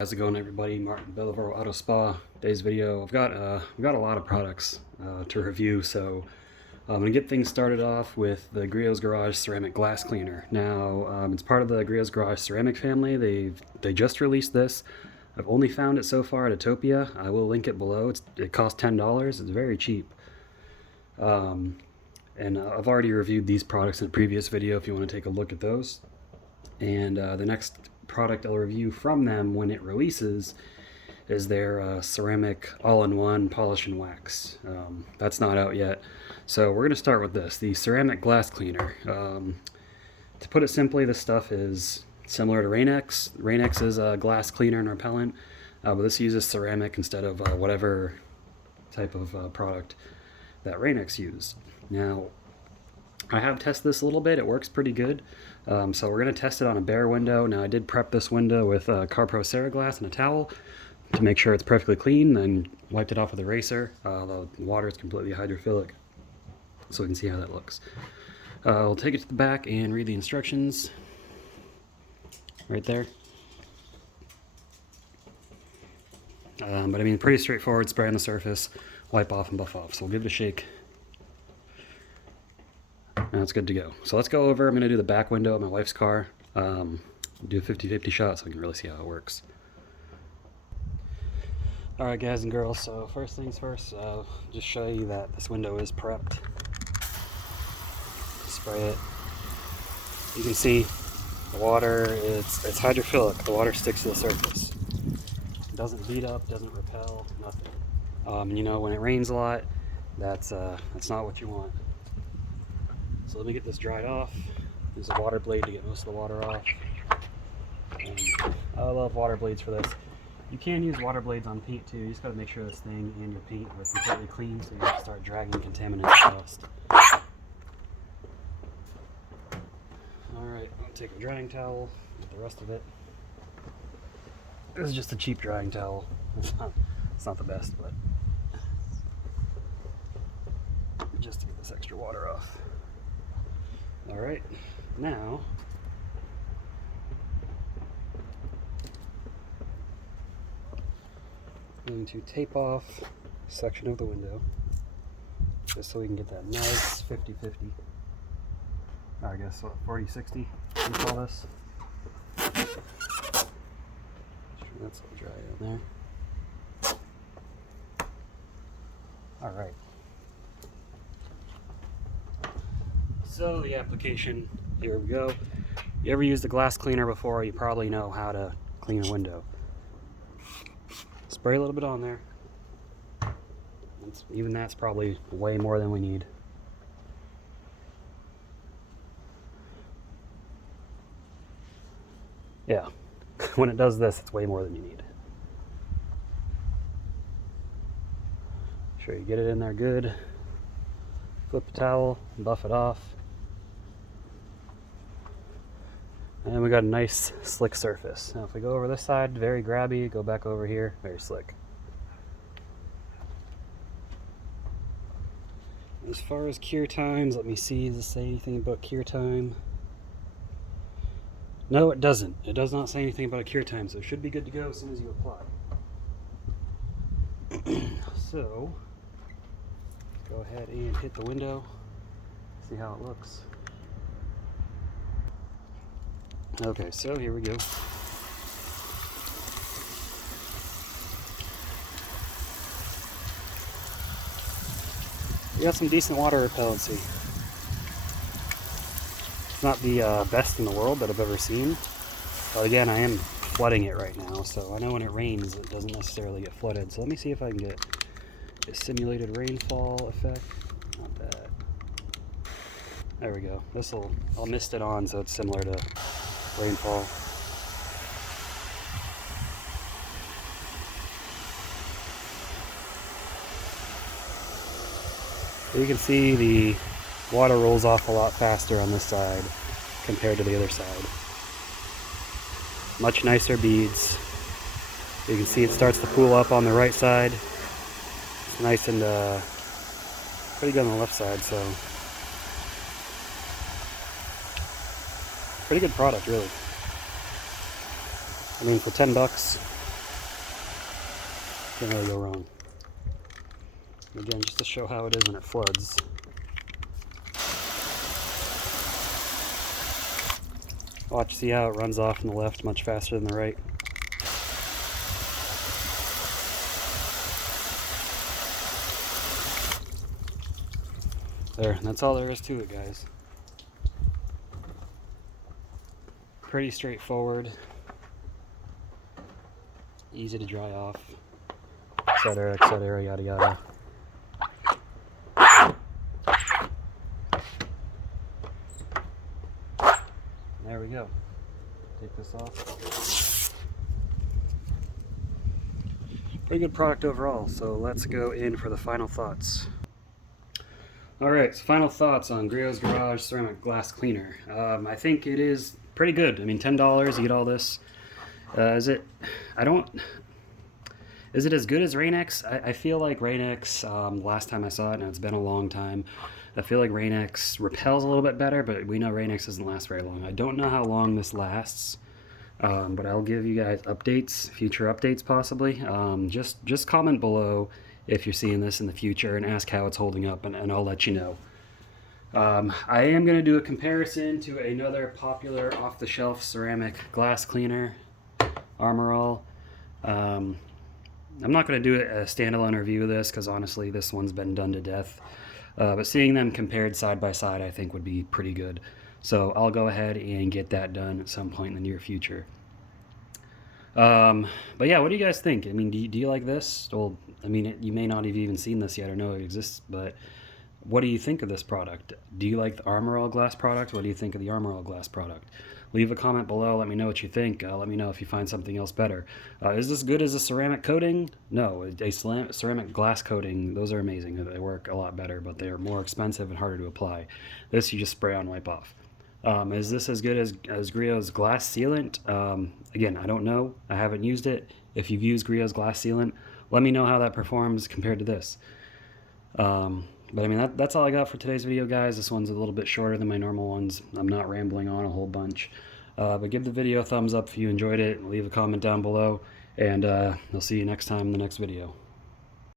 How's it going, everybody? Martin Belleville Auto Spa. Today's video, I've got a lot of products to review, so I'm gonna get things started off with the Griot's Garage ceramic glass cleaner. Now, it's part of the Griot's Garage ceramic family. They just released this. I've only found it so far at Atopia. I will link it below. It costs $10. It's very cheap. And I've already reviewed these products in a previous video if you want to take a look at those. And the next product I'll review from them when it releases is their ceramic all-in-one polish and wax. That's not out yet, so we're going to start with this, the ceramic glass cleaner. To put it simply, this stuff is similar to Rain-X. Rain-X is a glass cleaner and repellent, but this uses ceramic instead of whatever type of product that Rain-X used. Now, I have tested this a little bit. It works pretty good. So we're going to test it on a bare window. Now, I did prep this window with CarPro Ceraglass and a towel to make sure it's perfectly clean, then wiped it off with a eraser. The water is completely hydrophilic, so we can see how that looks. I'll take it to the back and read the instructions right there. But I mean, pretty straightforward. Spray on the surface, wipe off and buff off. So we'll give it a shake. Now it's good to go. So let's go over. I'm going to do the back window of my wife's car. Do a 50-50 shot so we can really see how it works. Alright, guys and girls, so first things first, just show you that this window is prepped. Spray it. You can see the water, it's hydrophilic. The water sticks to the surface. It doesn't beat up, doesn't repel, nothing. You know, when it rains a lot, that's not what you want. So let me get this dried off. Use a water blade to get most of the water off. And I love water blades for this. You can use water blades on paint too. You just gotta make sure this thing and your paint are completely clean so you don't start dragging contaminants dust. Alright, I'll take a drying towel, get the rest of it. This is just a cheap drying towel. It's not the best, but just to get this extra water off. Alright, now I'm going to tape off a section of the window just so we can get that nice 50-50. I guess what, 40-60 we call this. Make sure that's all dry on there. Alright. So the application, here we go. You ever used a glass cleaner before, you probably know how to clean a window. Spray a little bit on there. Even that's probably way more than we need. Yeah, when it does this, it's way more than you need. Make sure you get it in there good. Flip the towel, buff it off. And we got a nice slick surface. Now if we go over this side, very grabby, go back over here, very slick. As far as cure times, let me see, does it say anything about cure time? No, it doesn't. It does not say anything about a cure time, so it should be good to go as soon as you apply. So, let's go ahead and hit the window, see how it looks. Okay, so here we go. We got some decent water repellency. It's not the best in the world that I've ever seen, but again, I am flooding it right now, so I know when it rains it doesn't necessarily get flooded. So let me see if I can get a simulated rainfall effect. Not bad. There we go. I'll mist it on so it's similar to rainfall. You can see the water rolls off a lot faster on this side compared to the other side. Much nicer beads. You can see it starts to pool up on the right side. It's nice and pretty good on the left side, so pretty good product, really. I mean, for $10, Can't really go wrong. Again, just to show how it is when it floods. Watch, see how it runs off on the left much faster than the right. There, that's all there is to it, guys. Pretty straightforward. Easy to dry off. Etc., etc., yada yada. There we go. Take this off. Pretty good product overall, so let's go in for the final thoughts. Alright, so final thoughts on Griot's Garage Ceramic Glass Cleaner. I think it is pretty good. I mean, $10, you get all this. Is it as good as Rain-X? I feel like Rain-X, last time I saw it, and it's been a long time, I feel like Rain-X repels a little bit better, but we know Rain-X doesn't last very long. I don't know how long this lasts, but I'll give you guys updates, future updates possibly. Just comment below if you're seeing this in the future and ask how it's holding up, and I'll let you know. I am going to do a comparison to another popular off-the-shelf ceramic glass cleaner, Armor All. I'm not going to do a standalone review of this because honestly this one's been done to death. But seeing them compared side by side I think would be pretty good. So I'll go ahead and get that done at some point in the near future. But yeah, what do you guys think? I mean, do you like this? Well, I mean, you may not have even seen this yet or know it exists, but what do you think of this product? Do you like the Armor All glass product? What do you think of the Armor All glass product? Leave a comment below. Let me know what you think. Let me know if you find something else better. Is this good as a ceramic coating? No, a ceramic glass coating, those are amazing. They work a lot better, but they are more expensive and harder to apply. This you just spray on, wipe off. Is this as good as Griot's glass sealant? Again, I don't know. I haven't used it. If you've used Griot's glass sealant, let me know how that performs compared to this. But I mean, that's all I got for today's video, guys. This one's a little bit shorter than my normal ones. I'm not rambling on a whole bunch. But give the video a thumbs up if you enjoyed it. Leave a comment down below. And I'll see you next time in the next video.